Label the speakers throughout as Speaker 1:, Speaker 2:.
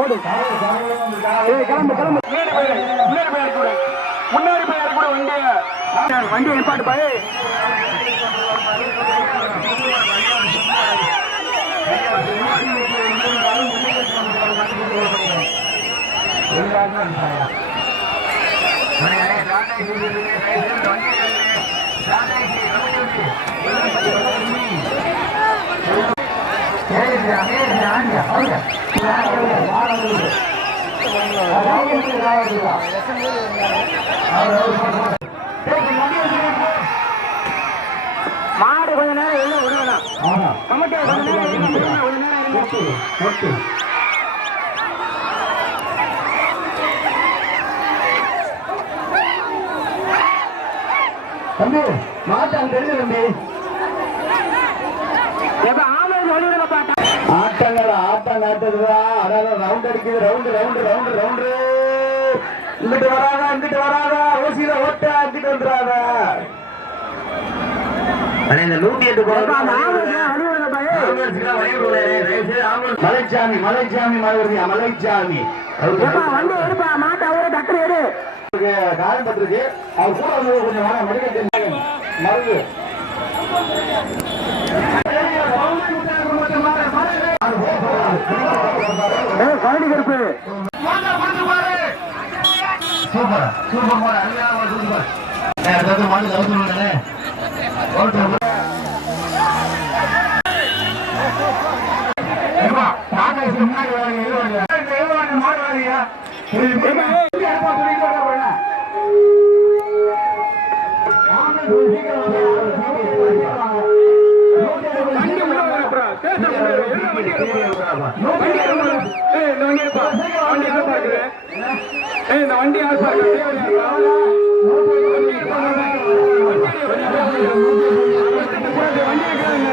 Speaker 1: போடு கிளம்பு கிளம்பு முன்னாடி போய் முன்னாடி போய் இறக்கி முன்னாடி போய் இறக்கி விடு வண்டியை வண்டியை மாடு கொஞ்ச நேரம் விடுவேணும் கமட்டி கொஞ்ச நேரம் கொஞ்ச நேரம்.
Speaker 2: தம்பி மாட்டான் தெரிஞ்சு தம்பி
Speaker 1: எப்ப ஆம்பளை சொல்லிடுங்க
Speaker 2: ஆட்டங்கள் ஆட்டம் நாட்டுதுதா அதாவது ரவுண்ட் அடிக்குது ரவுண்டு ரவுண்டு ரவுண்டு ரவுண்டு இங்கிட்டு வராதா இங்கிட்டு வராதா. ஓசியில ஓட்ட அங்கிட்டு வந்துடாத. இந்த நூத்தி எட்டு மலைச்சாமி மலைச்சாமி மலைவரியா மலைச்சாமி.
Speaker 1: வண்டி எடுப்பா மாட்டை அவரே டக்குனு எடு.
Speaker 2: காலம் பட்டிருக்கு அவர் கூட கொஞ்சம் மருந்து.
Speaker 1: கரடி கருப்பு.
Speaker 2: சூப்பர் சூப்பர் மாடு அருமையான சூப்பர் அடுத்தது மாடு கவுத்துருவானே மாடு வாங்க.
Speaker 1: வண்டி உள்ள வர அப்புறம் பேச முடியாது எல்லாம் வண்டி எடுப்பா வண்டி எடுப்பா ஏய் இந்த வண்டி எடுப்பா வண்டி எங்க பாக்குற ஏய் இந்த வண்டி யார் பாக்குற தேவையா வண்டி எடுப்பா வண்டி எடுப்பா வண்டி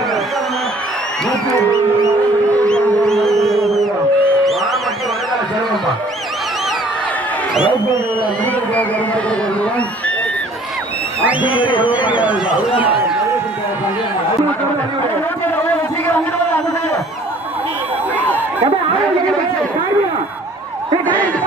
Speaker 1: எடுப்பா எப்பா ஆளு எங்க போச்சு காரியம் ஏய்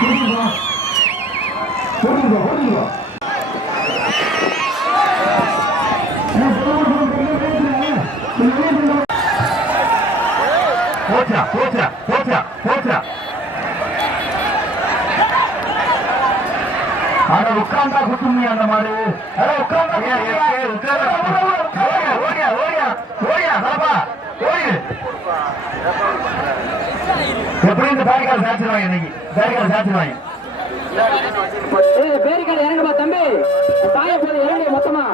Speaker 1: விட மாட்டீங்க
Speaker 2: போச்சா போச்சா போச்சா போச்சா அட உட்கார்ந்தா குத்துமி அந்த மாதிரி? அட உட்கார்ந்தா எப்படி இந்த சாச்சிருவாங்க இன்னைக்கு பேரிக்கால் சாச்சிருவாங்க
Speaker 1: ஏய் பேரிக்கால தம்பி போது மொத்தமா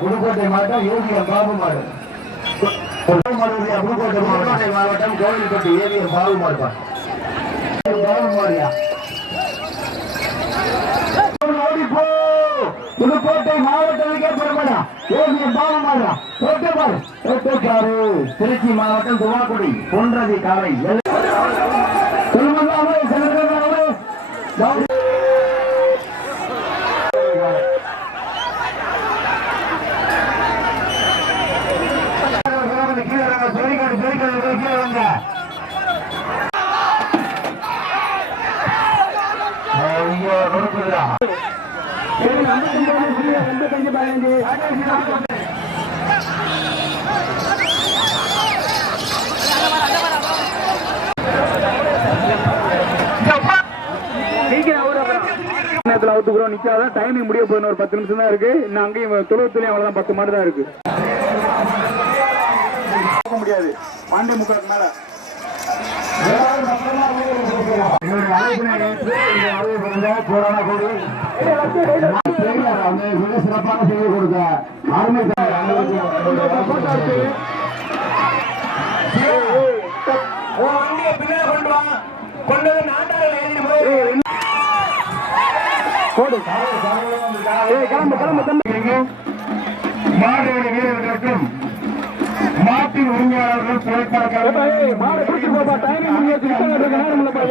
Speaker 2: புதுக்கோட்டை மாவட்டம் யோகியம் பாபு மாடு புதுக்கோட்டை மாவட்டம் கோவில்பட்டி பாபு பாபு மாடியா புதுக்கோட்டை மாவட்டத்துக்கே பெருமடா ஏவியர் பாபு மாடா தொட்டு பாரு தொட்டு பாரு திருச்சி மாவட்டம் துவாக்குடி. பொன்றதி காலை. Yeah.
Speaker 1: எண்பத்தஞ்சு பதினஞ்சு நேரத்தில் அவுத்துக்குறோம் நிக்காத டைமிங் முடிய போகுது ஒரு பத்து நிமிஷம் தான் இருக்கு இன்னும் அங்கேயும் தொழுவத்துலயும் அவ்வளவுதான் பத்து மாடு தான் இருக்கு போக முடியாது பாண்டி முக்காக்கு மேல
Speaker 2: எங்களுடைய அழைப்பினை மிக அருமை
Speaker 3: கொண்டு
Speaker 1: கிளம்பு கிளம்பு தம்பி
Speaker 2: வீரர்களுக்கும் மாட்டின் உரிமையாளர்கள்
Speaker 1: ஏப்பா, ஏய், போப்பா டைமிங் முடிஞ்சு நேரம் இல்லப்பா